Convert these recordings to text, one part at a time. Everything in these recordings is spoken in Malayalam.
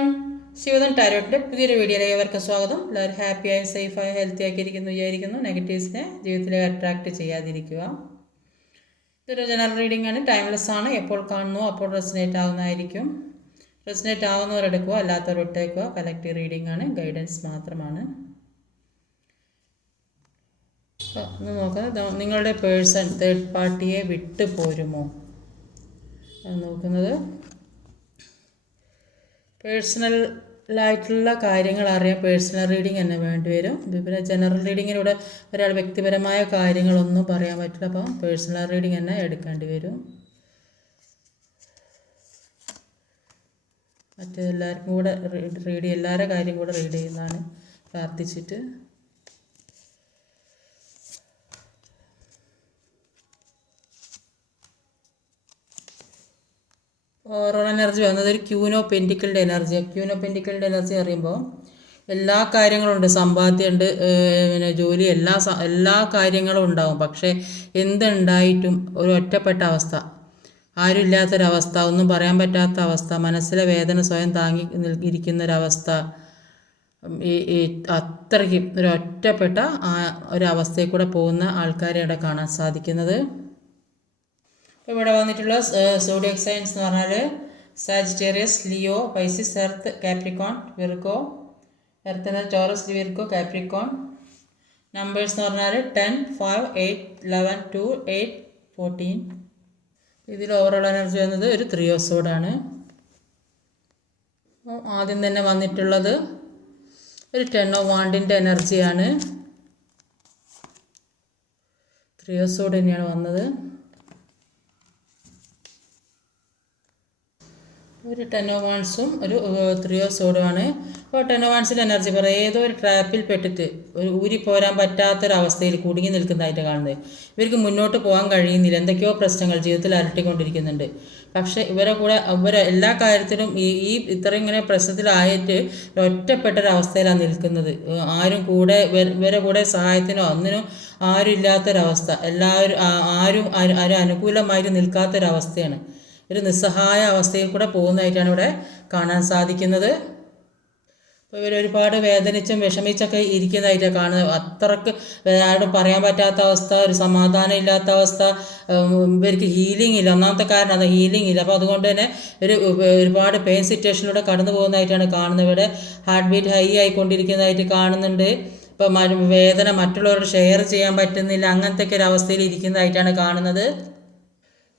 എവരിവൺ, ശിവദൻ ടാരോട്ടിൻ്റെ പുതിയൊരു വീഡിയോയിലേക്ക് ഏവർക്കും സ്വാഗതം. എല്ലാവരും ഹാപ്പിയായി സേഫായി ഹെൽത്തി ആക്കിയിരിക്കുന്നു വിചാരിക്കുന്നു. നെഗറ്റീവ്സിനെ ജീവിതത്തിലേക്ക് അട്രാക്റ്റ് ചെയ്യാതിരിക്കുക. ഇതൊരു ജനറൽ റീഡിംഗ് ആണ്, ടൈംലെസ് ആണ്. എപ്പോൾ കാണുന്നു അപ്പോൾ റെസിനേറ്റ് ആവുന്നതായിരിക്കും. റെസിനേറ്റ് ആവുന്നവരെടുക്കുക, അല്ലാത്തവർ ഇട്ടേക്കുക. കലക്റ്റീവ് റീഡിംഗ് ആണ്, ഗൈഡൻസ് മാത്രമാണ്. ഒന്ന് നോക്കുന്നത്, നിങ്ങളുടെ പേഴ്സൺ തേർഡ് പാർട്ടിയെ വിട്ടു പോരുമോ നോക്കുന്നത്. പേഴ്സണലായിട്ടുള്ള കാര്യങ്ങൾ അറിയാൻ പേഴ്സണൽ റീഡിംഗ് തന്നെ വേണ്ടി വരും. പിന്നെ ജനറൽ റീഡിങ്ങിലൂടെ ഒരാൾ വ്യക്തിപരമായ കാര്യങ്ങളൊന്നും പറയാൻ പറ്റില്ല. അപ്പം പേഴ്സണൽ റീഡിംഗ് തന്നെ എടുക്കേണ്ടി വരും. മറ്റെല്ലാവർക്കും കൂടെ എല്ലാവരുടെ കാര്യം കൂടെ റീഡ് ചെയ്യുന്നതാണ് പ്രാർത്ഥിച്ചിട്ട്. ഓവറോൾ എനർജി വന്നത് ഒരു ക്യൂൻ ഓഫ് പെൻറ്റിക്കിളിൻ്റെ എനർജിയാണ്. ക്യൂൻ ഓഫ് പെൻറ്റിക്കിളിൻ്റെ എനർജി അറിയുമ്പോൾ എല്ലാ കാര്യങ്ങളുണ്ട്, സമ്പാദ്യമുണ്ട്, പിന്നെ ജോലി, എല്ലാ കാര്യങ്ങളും ഉണ്ടാവും. പക്ഷേ എന്തുണ്ടായിട്ടും ഒരു ഒറ്റപ്പെട്ട അവസ്ഥ, ആരും ഇല്ലാത്തൊരവസ്ഥ, ഒന്നും പറയാൻ പറ്റാത്ത അവസ്ഥ, മനസ്സിലെ വേദന സ്വയം താങ്ങി ഇരിക്കുന്നൊരവസ്ഥ, ഈ അത്രയ്ക്കും ഒരു ഒറ്റപ്പെട്ട ഒരവസ്ഥയിൽ കൂടെ പോകുന്ന ആൾക്കാരെ ഇവിടെ കാണാൻ സാധിക്കുന്നത്. ഇവിടെ വന്നിട്ടുള്ള സോഡിയക് സൈൻസ് എന്ന് പറഞ്ഞാൽ Sagittarius, Leo, പൈസിസ്, earth, Capricorn, Virgo. Earth എന്നാൽ ടോറസ്, വിർഗോ, കാപ്രിക്കോൺ. നമ്പേഴ്സ് എന്ന് പറഞ്ഞാൽ 10, 5, 8, 11, 2, 8, 14. ഇതിൽ ഓവറോൾ എനർജി വന്നത് ഒരു 3 ഓഫ് സോഡാണ്. ആദ്യം തന്നെ വന്നിട്ടുള്ളത് ഒരു 10 ഓഫ് വാണ്ടിൻ്റെ എനർജിയാണ്. 3 ഓഫ് സോഡ് തന്നെയാണ് വന്നത്. ഒരു 10 ഓഫ് വാൺസും ഒരു 3 ഓഫ് സോഡുമാണ്. അപ്പോൾ 10 ഓഫ് വാൺസിൻ്റെ എനർജി പറയാം, ഏതോ ഒരു ട്രാപ്പിൽ പെട്ടിട്ട് ഒരു ഊരിപ്പോരാൻ പറ്റാത്തൊരവസ്ഥയിൽ കുടുങ്ങി നിൽക്കുന്നതായിട്ട് കാണുന്നത്. ഇവർക്ക് മുന്നോട്ട് പോകാൻ കഴിയുന്നില്ല, എന്തൊക്കെയോ പ്രശ്നങ്ങൾ ജീവിതത്തിൽ അലട്ടിക്കൊണ്ടിരിക്കുന്നുണ്ട്. പക്ഷേ ഇവരെ എല്ലാ കാര്യത്തിലും ഈ ഇത്രയും ഇങ്ങനെ പ്രശ്നത്തിലായിട്ട് ഒറ്റപ്പെട്ടൊരവസ്ഥയിലാണ് നിൽക്കുന്നത്. ആരും കൂടെ ഇവരെ കൂടെ സഹായത്തിനോ ഒന്നിനോ ആരും ഇല്ലാത്തൊരവസ്ഥ, ആരും അനുകൂലമായിട്ട് നിൽക്കാത്തൊരവസ്ഥയാണ്. ഒരു നിസ്സഹായ അവസ്ഥയിൽ കൂടെ പോകുന്നതായിട്ടാണ് ഇവിടെ കാണാൻ സാധിക്കുന്നത്. അപ്പോൾ ഇവരൊരുപാട് വേദനിച്ചും വിഷമിച്ചൊക്കെ ഇരിക്കുന്നതായിട്ടാണ് കാണുന്നത്. അത്രക്ക് ആരോടും പറയാൻ പറ്റാത്ത അവസ്ഥ, ഒരു സമാധാനം ഇല്ലാത്ത അവസ്ഥ. ഇവർക്ക് ഹീലിംഗ് ഇല്ല. ഒന്നാമത്തെ കാരണം അത് ഹീലിംഗ് ഇല്ല. അപ്പോൾ അതുകൊണ്ട് തന്നെ ഒരുപാട് പെയിൻ സിറ്റുവേഷനിലൂടെ കടന്നു പോകുന്നതായിട്ടാണ് കാണുന്നത്. ഇവിടെ ഹാർട്ട് ബീറ്റ് ഹൈ ആയിക്കൊണ്ടിരിക്കുന്നതായിട്ട് കാണുന്നുണ്ട്. ഇപ്പം വേദന മറ്റുള്ളവരോട് ഷെയർ ചെയ്യാൻ പറ്റുന്നില്ല, അങ്ങനത്തെ ഒക്കെ ഒരു അവസ്ഥയിൽ ഇരിക്കുന്നതായിട്ടാണ് കാണുന്നത്.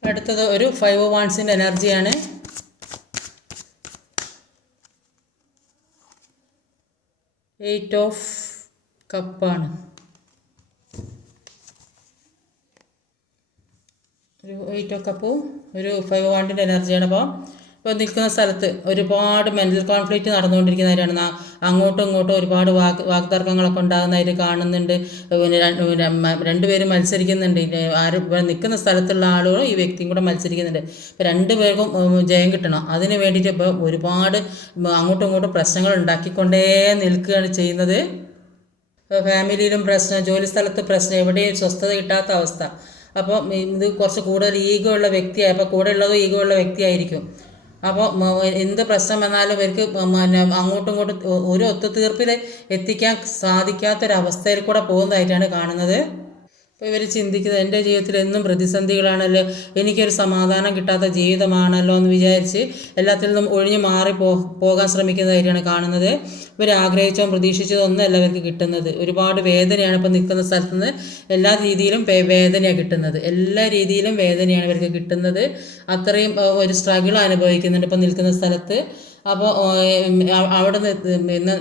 അടുത്തത് ഒരു 5 ഓഫ് വാൺസിൻ്റെ എനർജിയാണ്. എയ്റ്റ് ഓഫ് കപ്പാണ്. ഒരു 8 ഓഫ് കപ്പും ഒരു 5 ഓഫ് വാണ്ടിൻ്റെ എനർജിയാണ്. ഇപ്പോൾ നിൽക്കുന്ന സ്ഥലത്ത് ഒരുപാട് മെൻ്റൽ കോൺഫ്ലിക്റ്റ് നടന്നുകൊണ്ടിരിക്കുന്നവരാണ്. അങ്ങോട്ടും ഇങ്ങോട്ടും ഒരുപാട് വാക്തർക്കങ്ങളൊക്കെ ഉണ്ടാകുന്നതായിട്ട് കാണുന്നുണ്ട്. പിന്നെ രണ്ടുപേരും മത്സരിക്കുന്നുണ്ട്. ഇവിടെ നിൽക്കുന്ന സ്ഥലത്തുള്ള ആളുകളും ഈ വ്യക്തിയും കൂടെ മത്സരിക്കുന്നുണ്ട്. ഇപ്പോൾ രണ്ടുപേർക്കും ജയം കിട്ടണം. അതിന് വേണ്ടിയിട്ട് ഇപ്പോൾ ഒരുപാട് അങ്ങോട്ടും ഇങ്ങോട്ടും പ്രശ്നങ്ങൾ ഉണ്ടാക്കിക്കൊണ്ടേ നിൽക്കുകയാണ് ചെയ്യുന്നത്. ഫാമിലിയിലും പ്രശ്നം, ജോലി സ്ഥലത്ത് പ്രശ്നം, എവിടെയും സ്വസ്ഥത കിട്ടാത്ത അവസ്ഥ. അപ്പോൾ ഇത് കുറച്ച് കൂടുതൽ ഈഗോ ഉള്ള വ്യക്തിയായി, അപ്പോൾ കൂടെ ഉള്ളതും ഈഗോ ഉള്ള വ്യക്തിയായിരിക്കും. അപ്പോൾ എന്ത് പ്രശ്നം വന്നാലും ഇവർക്ക് അങ്ങോട്ടും ഇങ്ങോട്ടും ഒരു ഒത്തുതീർപ്പിൽ എത്തിക്കാൻ സാധിക്കാത്തൊരവസ്ഥയിൽ കൂടെ പോകുന്നതായിട്ടാണ് കാണുന്നത്. അപ്പോൾ ഇവർ ചിന്തിക്കുന്നത്, എൻ്റെ ജീവിതത്തിൽ എന്നും പ്രതിസന്ധികളാണല്ലോ, എനിക്കൊരു സമാധാനം കിട്ടാത്ത ജീവിതമാണല്ലോ എന്ന് വിചാരിച്ച് എല്ലാത്തിൽ നിന്നും ഒഴിഞ്ഞു മാറി പോകാൻ ശ്രമിക്കുന്നതായിട്ടാണ് കാണുന്നത്. ഇവർ ആഗ്രഹിച്ചോ പ്രതീക്ഷിച്ചതോ ഒന്നുമല്ല ഇവർക്ക് കിട്ടുന്നത്. ഒരുപാട് വേദനയാണ് ഇപ്പോൾ നിൽക്കുന്ന സ്ഥലത്ത് നിന്ന്. എല്ലാ രീതിയിലും വേദനയാണ് കിട്ടുന്നത്. എല്ലാ രീതിയിലും വേദനയാണ് ഇവർക്ക് കിട്ടുന്നത്. അത്രയും ഒരു സ്ട്രഗിൾ അനുഭവിക്കുന്നുണ്ട് ഇപ്പോൾ നിൽക്കുന്ന സ്ഥലത്ത്. അപ്പോൾ അവിടെ നിന്ന്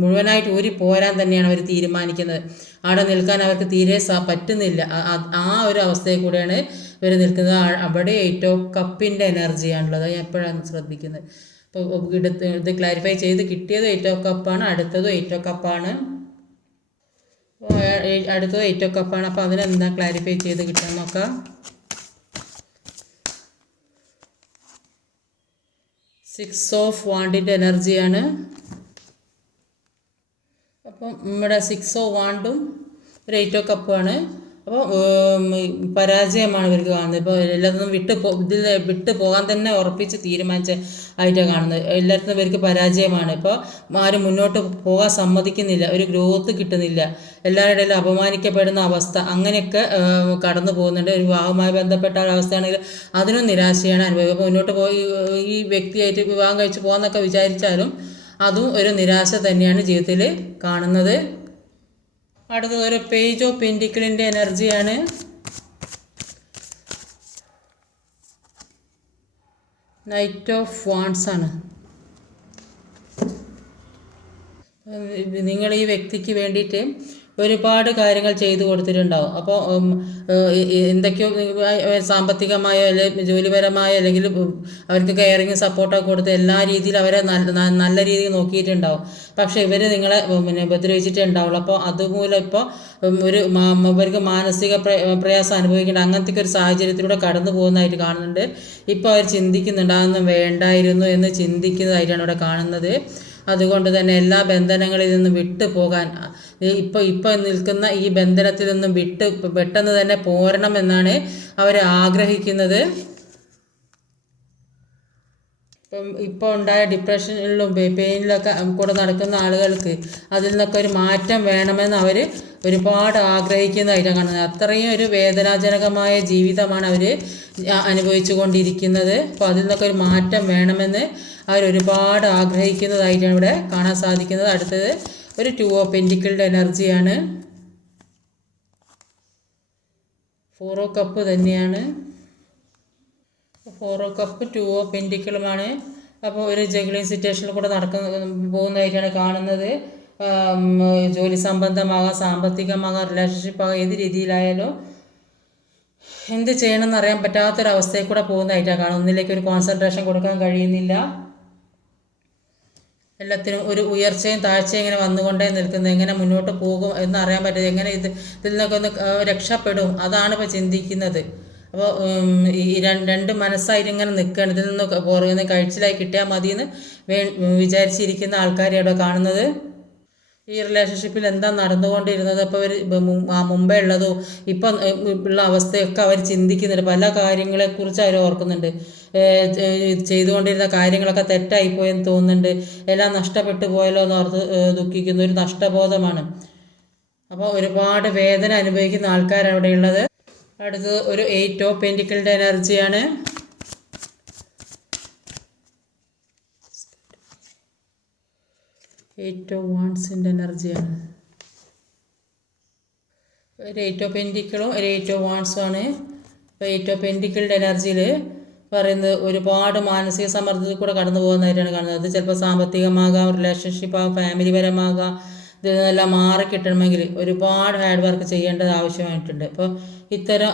മുഴുവനായിട്ട് ഊരി പോരാൻ തന്നെയാണ് അവർ തീരുമാനിക്കുന്നത്. അവിടെ നിൽക്കാൻ അവർക്ക് തീരെ പറ്റുന്നില്ല. ആ ഒരു അവസ്ഥയിൽ കൂടെയാണ് ഇവർ നിൽക്കുന്നത്. അവിടെ 8 ഓഫ് കപ്പിൻ്റെ എനർജിയാണുള്ളത്. ഞാൻ എപ്പോഴാണ് ശ്രദ്ധിക്കുന്നത്. അപ്പോൾ ഇത് ക്ലാരിഫൈ ചെയ്ത് കിട്ടിയത് 8 ഓഫ് കപ്പാണ്. അടുത്തതും 8 ഓഫ് കപ്പാണ്. അടുത്തത് 8 ഓഫ് കപ്പാണ്. അപ്പോൾ അതിനെന്താ ക്ലാരിഫൈ ചെയ്ത് കിട്ടാൻ നോക്കാം. 6 ഓഫ് വാണ്ടിൻ്റെ എനർജിയാണ്. അപ്പം നമ്മുടെ 6 ഓഫ് വാണ്ടും ഒരു 8 ഓഫ് കപ്പുമാണ്. അപ്പോൾ പരാജയമാണ് ഇവർക്ക് കാണുന്നത്. ഇപ്പോൾ എല്ലാത്തിനും ഇതിൽ വിട്ടു പോകാൻ തന്നെ ഉറപ്പിച്ച് തീരുമാനിച്ച ആയിട്ടാണ് കാണുന്നത്. എല്ലായിടത്തും ഇവർക്ക് പരാജയമാണ്. ഇപ്പോൾ ആരും മുന്നോട്ട് പോകാൻ സമ്മതിക്കുന്നില്ല, ഒരു ഗ്രോത്ത് കിട്ടുന്നില്ല, എല്ലാവരുടെ ഇടയിലും അപമാനിക്കപ്പെടുന്ന അവസ്ഥ, അങ്ങനെയൊക്കെ കടന്നു പോകുന്നുണ്ട്. ഒരു വിവാഹവുമായി ബന്ധപ്പെട്ട ഒരവസ്ഥയാണെങ്കിൽ അതിനും നിരാശയാണ് അനുഭവിക്കുക. മുന്നോട്ട് പോയി ഈ വ്യക്തിയായിട്ട് വിവാഹം കഴിച്ച് പോകാമെന്നൊക്കെ വിചാരിച്ചാലും അതും ഒരു നിരാശ തന്നെയാണ് ജീവിതത്തിൽ കാണുന്നത്. അടുത്തത് ഒരു പേജ് ഓഫ് പെൻറ്റിക്കിളിൻ്റെ എനർജിയാണ്. നൈറ്റ് ഓഫ് വാൺസ് ആണ്. നിങ്ങൾ ഈ വ്യക്തിക്ക് വേണ്ടിയിട്ട് ഒരുപാട് കാര്യങ്ങൾ ചെയ്തു കൊടുത്തിട്ടുണ്ടാവും. അപ്പോൾ എന്തൊക്കെയോ സാമ്പത്തികമായോ അല്ലെങ്കിൽ ജോലിപരമായോ അല്ലെങ്കിൽ അവർക്ക് കെയറിങ് സപ്പോർട്ടൊക്കെ കൊടുത്ത് എല്ലാ രീതിയിലും അവരെ നല്ല രീതിയിൽ നോക്കിയിട്ടുണ്ടാവും. പക്ഷേ ഇവർ നിങ്ങളെ ഉപദ്രവിച്ചിട്ടേ ഉണ്ടാവുള്ളൂ. അപ്പോൾ അതുമൂലം ഇപ്പോൾ ഒരു ഇവർക്ക് മാനസിക പ്രയാസം അനുഭവിക്കേണ്ട അങ്ങനത്തെ ഒരു സാഹചര്യത്തിലൂടെ കടന്നു പോകുന്നതായിട്ട് കാണുന്നുണ്ട്. ഇപ്പോൾ അവർ ചിന്തിക്കുന്നുണ്ട് അതൊന്നും വേണ്ടായിരുന്നു എന്ന് ചിന്തിക്കുന്നതായിട്ടാണ് ഇവിടെ കാണുന്നത്. അതുകൊണ്ട് തന്നെ എല്ലാ ബന്ധനങ്ങളിൽ നിന്നും വിട്ടു പോകാൻ ഇപ്പോൾ നിൽക്കുന്ന ഈ ബന്ധനത്തിൽ നിന്നും പെട്ടെന്ന് തന്നെ പോരണം എന്നാണ് അവർ ആഗ്രഹിക്കുന്നത്. ഇപ്പോൾ ഉണ്ടായ ഡിപ്രഷനിലും പെയിനിലൊക്കെ കൂടെ നടക്കുന്ന ആളുകൾക്ക് അതിൽ നിന്നൊക്കെ ഒരു മാറ്റം വേണമെന്ന് അവർ ഒരുപാട് ആഗ്രഹിക്കുന്നതായിട്ടാണ് കാണുന്നത്. അത്രയും ഒരു വേദനാജനകമായ ജീവിതമാണ് അവർ അനുഭവിച്ചു കൊണ്ടിരിക്കുന്നത്. അപ്പോൾ അതിൽ നിന്നൊക്കെ ഒരു മാറ്റം വേണമെന്ന് അവരൊരുപാട് ആഗ്രഹിക്കുന്നതായിട്ടാണ് ഇവിടെ കാണാൻ സാധിക്കുന്നത്. അടുത്തത് ഒരു 2 ഓഫ് പെൻറ്റിക്കിളുടെ എനർജിയാണ്. 4 ഓഫ് കപ്പ് തന്നെയാണ്. 4 ഓഫ് കപ്പ് 2 ഓഫ് പെൻറ്റിക്കിളുമാണ്. അപ്പോൾ ഒരു ജഗ്ലിംഗ് സിറ്റുവേഷനിൽ കൂടെ പോകുന്നതായിട്ടാണ് കാണുന്നത്. ജോലി സംബന്ധമാകാം, സാമ്പത്തികമാകാം, റിലേഷൻഷിപ്പാകാം, ഏത് രീതിയിലായാലും എന്ത് ചെയ്യണമെന്ന് അറിയാൻ പറ്റാത്തൊരവസ്ഥയിൽ കൂടെ പോകുന്നതായിട്ടാണ് കാണുന്നത്. ഒന്നിലേക്ക് ഒരു കോൺസെൻട്രേഷൻ കൊടുക്കാൻ കഴിയുന്നില്ല. എല്ലാത്തിനും ഒരു ഉയർച്ചയും താഴ്ചയും ഇങ്ങനെ വന്നുകൊണ്ടേ നിൽക്കുന്നത്. എങ്ങനെ മുന്നോട്ട് പോകും എന്നറിയാൻ പറ്റില്ല. എങ്ങനെ ഇതിൽ നിന്നൊക്കെ ഒന്ന് രക്ഷപ്പെടും, അതാണ് ഇപ്പോൾ ചിന്തിക്കുന്നത്. അപ്പോൾ ഈ രണ്ട് മനസ്സായിട്ട് ഇങ്ങനെ നിൽക്കുകയാണ്. ഇതിൽ നിന്ന് പുറകുന്ന കഴിച്ചിലായി കിട്ടിയാൽ മതിയെന്ന് വിചാരിച്ചിരിക്കുന്ന ആൾക്കാരെ അവിടെ കാണുന്നത്. ഈ റിലേഷൻഷിപ്പിൽ എന്താ നടന്നുകൊണ്ടിരുന്നത്, അപ്പോൾ അവർ മുമ്പേ ഉള്ളതോ ഇപ്പം ഉള്ള അവസ്ഥയൊക്കെ അവർ ചിന്തിക്കുന്നുണ്ട്. പല കാര്യങ്ങളെക്കുറിച്ച് അവർ ഓർക്കുന്നുണ്ട്. ചെയ്തുകൊണ്ടിരുന്ന കാര്യങ്ങളൊക്കെ തെറ്റായിപ്പോയെന്ന് തോന്നുന്നുണ്ട്. എല്ലാം നഷ്ടപ്പെട്ടു പോയല്ലോ എന്ന് ഓർത്ത് ദുഃഖിക്കുന്ന ഒരു നഷ്ടബോധമാണ്. അപ്പോൾ ഒരുപാട് വേദന അനുഭവിക്കുന്ന ആൾക്കാരാണ് അവിടെയുള്ളത്. അടുത്തത് ഒരു 8 ഓഫ് പെൻറ്റിക്കിളുടെ എനർജിയാണ്. 8 ഓഫ് വാൺസിൻ്റെ എനർജിയാണ്. ഒരു 8 ഓഫ് പെൻറ്റിക്കിളും ഒരു 8 ഓഫ് വാൺസും ആണ്. ഇപ്പോൾ 8 ഓഫ് പെൻറ്റിക്കിളുടെ എനർജിയിൽ പറയുന്നത് ഒരുപാട് മാനസിക സമ്മർദ്ദത്തിൽ കൂടെ കടന്നു പോകുന്നതായിട്ടാണ് കാണുന്നത്. അത് ചിലപ്പോൾ സാമ്പത്തികമാകാം, റിലേഷൻഷിപ്പാകാം, ഫാമിലി പരമാകാം. ഇതെല്ലാം മാറിക്കിട്ടണമെങ്കിൽ ഒരുപാട് ഹാർഡ് വർക്ക് ചെയ്യേണ്ടത് ആവശ്യമായിട്ടുണ്ട്. അപ്പോൾ ഇത്തരം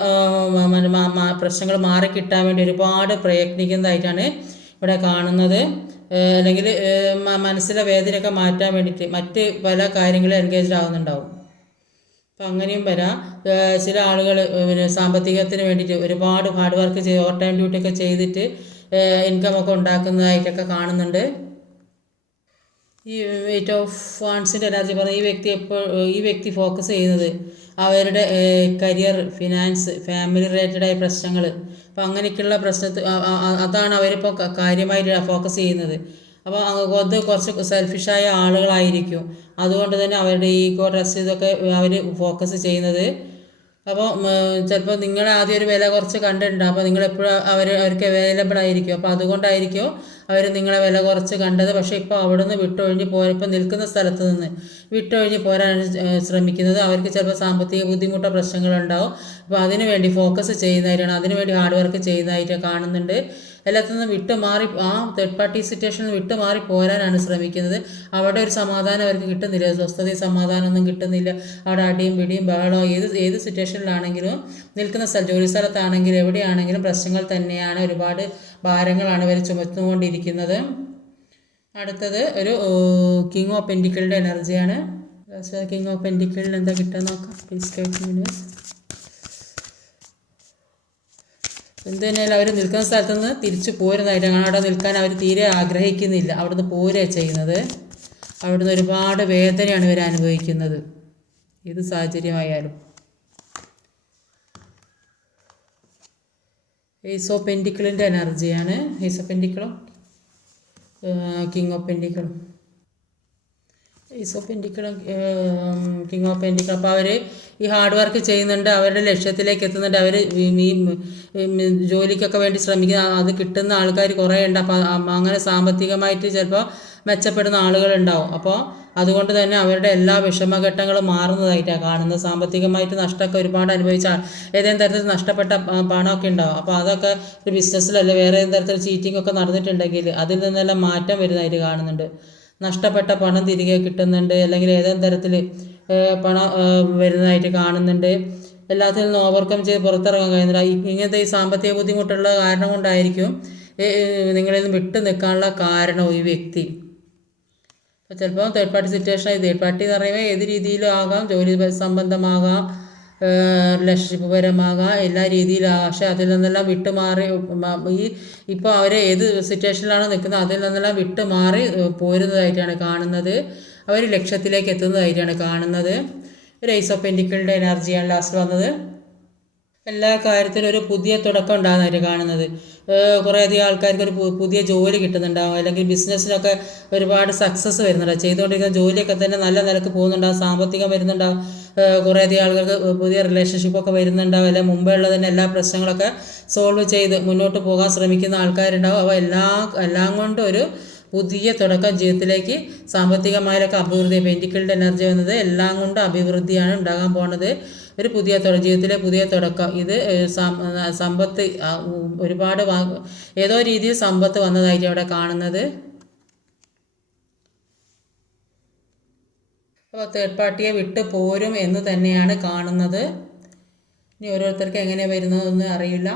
പ്രശ്നങ്ങൾ മാറിക്കിട്ടാൻ വേണ്ടി ഒരുപാട് പ്രയത്നിക്കുന്നതായിട്ടാണ് ഇവിടെ കാണുന്നത്. അല്ലെങ്കിൽ മനസ്സിലെ വേദനയൊക്കെ മാറ്റാൻ വേണ്ടിയിട്ട് മറ്റ് പല കാര്യങ്ങളും എൻഗേജ്ഡ് ആവുന്നുണ്ടാവും. അപ്പം അങ്ങനെയും വരാം. ചില ആളുകൾ സാമ്പത്തികത്തിന് വേണ്ടിയിട്ട് ഒരുപാട് ഹാർഡ് വർക്ക് ചെയ്ത് ഓവർ ടൈം ഡ്യൂട്ടിയൊക്കെ ചെയ്തിട്ട് ഇൻകമൊക്കെ ഉണ്ടാക്കുന്നതായിട്ടൊക്കെ കാണുന്നുണ്ട്. ഈ 8 ഓഫ് വാൺസിൻ്റെ എനർജി പറഞ്ഞാൽ ഈ വ്യക്തി ഫോക്കസ് ചെയ്യുന്നത് അവരുടെ കരിയർ, ഫിനാൻസ്, ഫാമിലി റിലേറ്റഡായ പ്രശ്നങ്ങൾ, അപ്പോൾ അങ്ങനെയൊക്കെയുള്ള അതാണ് അവരിപ്പോൾ കാര്യമായിട്ട് ഫോക്കസ് ചെയ്യുന്നത്. അപ്പോൾ അത് കുറച്ച് സെൽഫിഷായ ആളുകളായിരിക്കും. അതുകൊണ്ട് തന്നെ അവരുടെ ഈഗോ, ഡ്രസ് ഇതൊക്കെ അവർ ഫോക്കസ് ചെയ്യുന്നത്. അപ്പോൾ ചിലപ്പോൾ നിങ്ങൾ ആദ്യം ഒരു വില കുറച്ച് കണ്ടിട്ടുണ്ടാകും. അപ്പോൾ നിങ്ങളെപ്പോഴും അവർക്ക് അവൈലബിൾ ആയിരിക്കും. അപ്പോൾ അതുകൊണ്ടായിരിക്കും അവർ നിങ്ങളെ വില കുറച്ച് കണ്ടത്. പക്ഷേ ഇപ്പോൾ അവിടെ നിന്ന് വിട്ടൊഴിഞ്ഞ് ഇപ്പോൾ നിൽക്കുന്ന സ്ഥലത്ത് നിന്ന് വിട്ടൊഴിഞ്ഞ് പോരാനാണ് ശ്രമിക്കുന്നത്. അവർക്ക് ചിലപ്പോൾ സാമ്പത്തിക ബുദ്ധിമുട്ടോ പ്രശ്നങ്ങളുണ്ടാവും. അപ്പോൾ അതിനു വേണ്ടി ഫോക്കസ് ചെയ്യുന്നവരാണ്, അതിനുവേണ്ടി ഹാർഡ് വർക്ക് ചെയ്യുന്നതായിട്ട് കാണുന്നുണ്ട്. എല്ലാത്തിൽ നിന്നും വിട്ടുമാറി തേർഡ് പാർട്ടി സിറ്റുവേഷനിൽ വിട്ടുമാറി പോരാനാണ് ശ്രമിക്കുന്നത്. അവിടെ ഒരു സമാധാനം അവർക്ക് കിട്ടുന്നില്ല, സ്വസ്ഥതയും സമാധാനമൊന്നും കിട്ടുന്നില്ല. അവിടെ അടിയും പിടിയും ബഹളവും ഏത് സിറ്റുവേഷനിലാണെങ്കിലും നിൽക്കുന്ന ജോലി സ്ഥലത്താണെങ്കിലും എവിടെയാണെങ്കിലും പ്രശ്നങ്ങൾ തന്നെയാണ്. ഒരുപാട് ഭാരങ്ങളാണ് ഇവർ ചുമത്തുകൊണ്ടിരിക്കുന്നത്. അടുത്തത് ഒരു കിങ് ഓഫ് പെൻറ്റിക്കിളുടെ എനർജിയാണ്. കിങ് ഓഫ് പെൻറ്റിക്കിളിന് എന്താ കിട്ടുക നോക്കാം. എന്ത് തന്നെയാലും അവർ നിൽക്കുന്ന സ്ഥലത്ത് നിന്ന് തിരിച്ചു പോരുന്നതായിട്ടാണ്. അവിടെ നിൽക്കാൻ അവർ തീരെ ആഗ്രഹിക്കുന്നില്ല, അവിടുന്ന് പോരുക ചെയ്യുന്നത്. അവിടുന്ന് ഒരുപാട് വേദനയാണ് ഇവർ അനുഭവിക്കുന്നത്, ഏത് സാഹചര്യമായാലും. ഏസ് ഓഫ് പെൻറ്റിക്കിളിൻ്റെ എനർജിയാണ്. ഏസ് ഓഫ് പെൻറ്റിക്കിളും കിങ് ഓഫ് പെൻറ്റിക്കിളും ഈസ് ഓഫ് പെൻറ്റിക്കിളും കിങ് ഓഫ് പെൻറ്റിക്കിൾ. അപ്പോൾ അവർ ഈ ഹാർഡ് വർക്ക് ചെയ്യുന്നുണ്ട്, അവരുടെ ലക്ഷ്യത്തിലേക്ക് എത്തുന്നുണ്ട്, അവർ ഈ ജോലിക്കൊക്കെ വേണ്ടി ശ്രമിക്കുന്ന അത് കിട്ടുന്ന ആൾക്കാർ കുറേ ഉണ്ട്. അപ്പോൾ അങ്ങനെ സാമ്പത്തികമായിട്ട് ചിലപ്പോൾ മെച്ചപ്പെടുന്ന ആളുകളുണ്ടാവും. അപ്പോൾ അതുകൊണ്ട് തന്നെ അവരുടെ എല്ലാ വിഷമഘട്ടങ്ങളും മാറുന്നതായിട്ടാണ് കാണുന്നത്. സാമ്പത്തികമായിട്ട് നഷ്ടമൊക്കെ ഒരുപാട് അനുഭവിച്ചാൽ ഏതെങ്കിലും തരത്തിൽ നഷ്ടപ്പെട്ട പണമൊക്കെ ഉണ്ടാവും. അപ്പോൾ അതൊക്കെ ഒരു ബിസിനസ്സിലല്ല വേറെ ഏതെങ്കിലും തരത്തിൽ ചീറ്റിംഗ് ഒക്കെ നടന്നിട്ടുണ്ടെങ്കിൽ അതിൽ നിന്നെല്ലാം മാറ്റം വരുന്നതായിട്ട് കാണുന്നുണ്ട്. നഷ്ടപ്പെട്ട പണം തിരികെ കിട്ടുന്നുണ്ട്, അല്ലെങ്കിൽ ഏതെങ്കിലും തരത്തിൽ പണം വരുന്നതായിട്ട് കാണുന്നുണ്ട്. എല്ലാത്തിൽ നിന്നും ഓവർകം ചെയ്ത് പുറത്തിറങ്ങാൻ കഴിയുന്നില്ല. ഇങ്ങനത്തെ ഈ സാമ്പത്തിക ബുദ്ധിമുട്ടുള്ള കാരണം കൊണ്ടായിരിക്കും നിങ്ങളിൽ നിന്ന് വിട്ടു നിൽക്കാനുള്ള കാരണം ഈ വ്യക്തി. അപ്പോൾ ചിലപ്പോൾ third party situation. Third party എന്ന് പറയുമ്പോൾ ഏത് രീതിയിലും ആകാം, ജോലി സംബന്ധമാകാം, റിലേഷൻഷിപ്പ് പരമാകാം, എല്ലാ രീതിയിലാകാം. പക്ഷെ അതിൽ നിന്നെല്ലാം വിട്ടുമാറി ഈ ഇപ്പോൾ അവർ ഏത് സിറ്റുവേഷനിലാണ് നിൽക്കുന്നത് അതിൽ നിന്നെല്ലാം വിട്ടുമാറി പോരുന്നതായിട്ടാണ് കാണുന്നത്. അവർ ലക്ഷ്യത്തിലേക്ക് എത്തുന്നതായിട്ടാണ് കാണുന്നത്. ഒരു ഏസ് ഓഫ് പെൻറ്റിക്കിളിൻ്റെ എനർജിയാണ് ലാസ്റ്റ് വന്നത്. എല്ലാ കാര്യത്തിലും ഒരു പുതിയ തുടക്കം ഉണ്ടാകുന്നതായിട്ട് കാണുന്നത്. കുറേയധികം ആൾക്കാർക്ക് ഒരു പുതിയ ജോലി കിട്ടുന്നുണ്ടാവും, അല്ലെങ്കിൽ ബിസിനസ്സിലൊക്കെ ഒരുപാട് സക്സസ് വരുന്നുണ്ടാവും. ചെയ്തുകൊണ്ടിരിക്കുന്ന ജോലിയൊക്കെ തന്നെ നല്ല നിലക്ക് പോകുന്നുണ്ടാവും, സാമ്പത്തികം വരുന്നുണ്ടാവും. കുറേയധികം ആളുകൾക്ക് പുതിയ റിലേഷൻഷിപ്പൊക്കെ വരുന്നുണ്ടാവും, അല്ലെങ്കിൽ മുമ്പേ ഉള്ള തന്നെ എല്ലാ പ്രശ്നങ്ങളൊക്കെ സോൾവ് ചെയ്ത് മുന്നോട്ട് പോകാൻ ശ്രമിക്കുന്ന ആൾക്കാരുണ്ടാവും. അപ്പോൾ എല്ലാം കൊണ്ടും ഒരു പുതിയ തുടക്കം ജീവിതത്തിലേക്ക്. സാമ്പത്തികമായൊക്കെ അഭിവൃദ്ധി, പെൻറ്റിക്കിളിൻ്റെ എനർജി വന്നത് എല്ലാം കൊണ്ടും അഭിവൃദ്ധിയാണ് ഉണ്ടാകാൻ പോണത്. ഒരു പുതിയ ജീവിതത്തിലെ പുതിയ തുടക്കം. ഇത് സമ്പത്ത് ഒരുപാട് ഏതോ രീതിയിൽ സമ്പത്ത് വന്നതായിട്ട് അവിടെ കാണുന്നത്. അപ്പോൾ തേർഡ് പാർട്ടിയെ വിട്ട് പോരും എന്ന് തന്നെയാണ് കാണുന്നത്. ഇനി ഓരോരുത്തർക്ക് എങ്ങനെയാണ് വരുന്നതെന്ന് അറിയില്ല.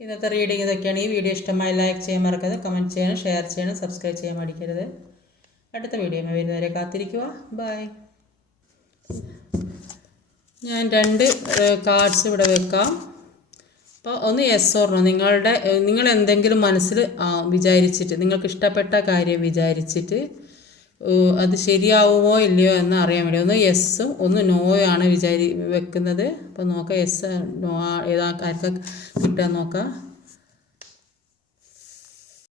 ഇന്നത്തെ റീഡിങ് ഇതൊക്കെയാണ്. ഈ വീഡിയോ ഇഷ്ടമായി ലൈക്ക് ചെയ്യാൻ മറക്കരുത്, കമൻറ്റ് ചെയ്യണം, ഷെയർ ചെയ്യണം, സബ്സ്ക്രൈബ് ചെയ്യാൻ മടിക്കരുത്. അടുത്ത വീഡിയോയിൽ വരുന്നവരെ കാത്തിരിക്കുക. ബൈ. ഞാൻ 2 കാർഡ്സ് ഇവിടെ വെക്കാം. അപ്പോൾ ഒന്ന് യെസ് ഓർ നോ. നിങ്ങൾ എന്തെങ്കിലും മനസ്സിൽ വിചാരിച്ചിട്ട്, നിങ്ങൾക്ക് ഇഷ്ടപ്പെട്ട കാര്യം വിചാരിച്ചിട്ട് അത് ശരിയാവുമോ ഇല്ലയോ എന്ന് അറിയാൻ വേണ്ടി ഒന്ന് യെസ്സും ഒന്ന് നോയും ആണ് വെക്കുന്നത്. അപ്പോൾ നോക്കാം യെസ് നോ ഏതാ ആർക്കാ കിട്ടുക നോക്കാം.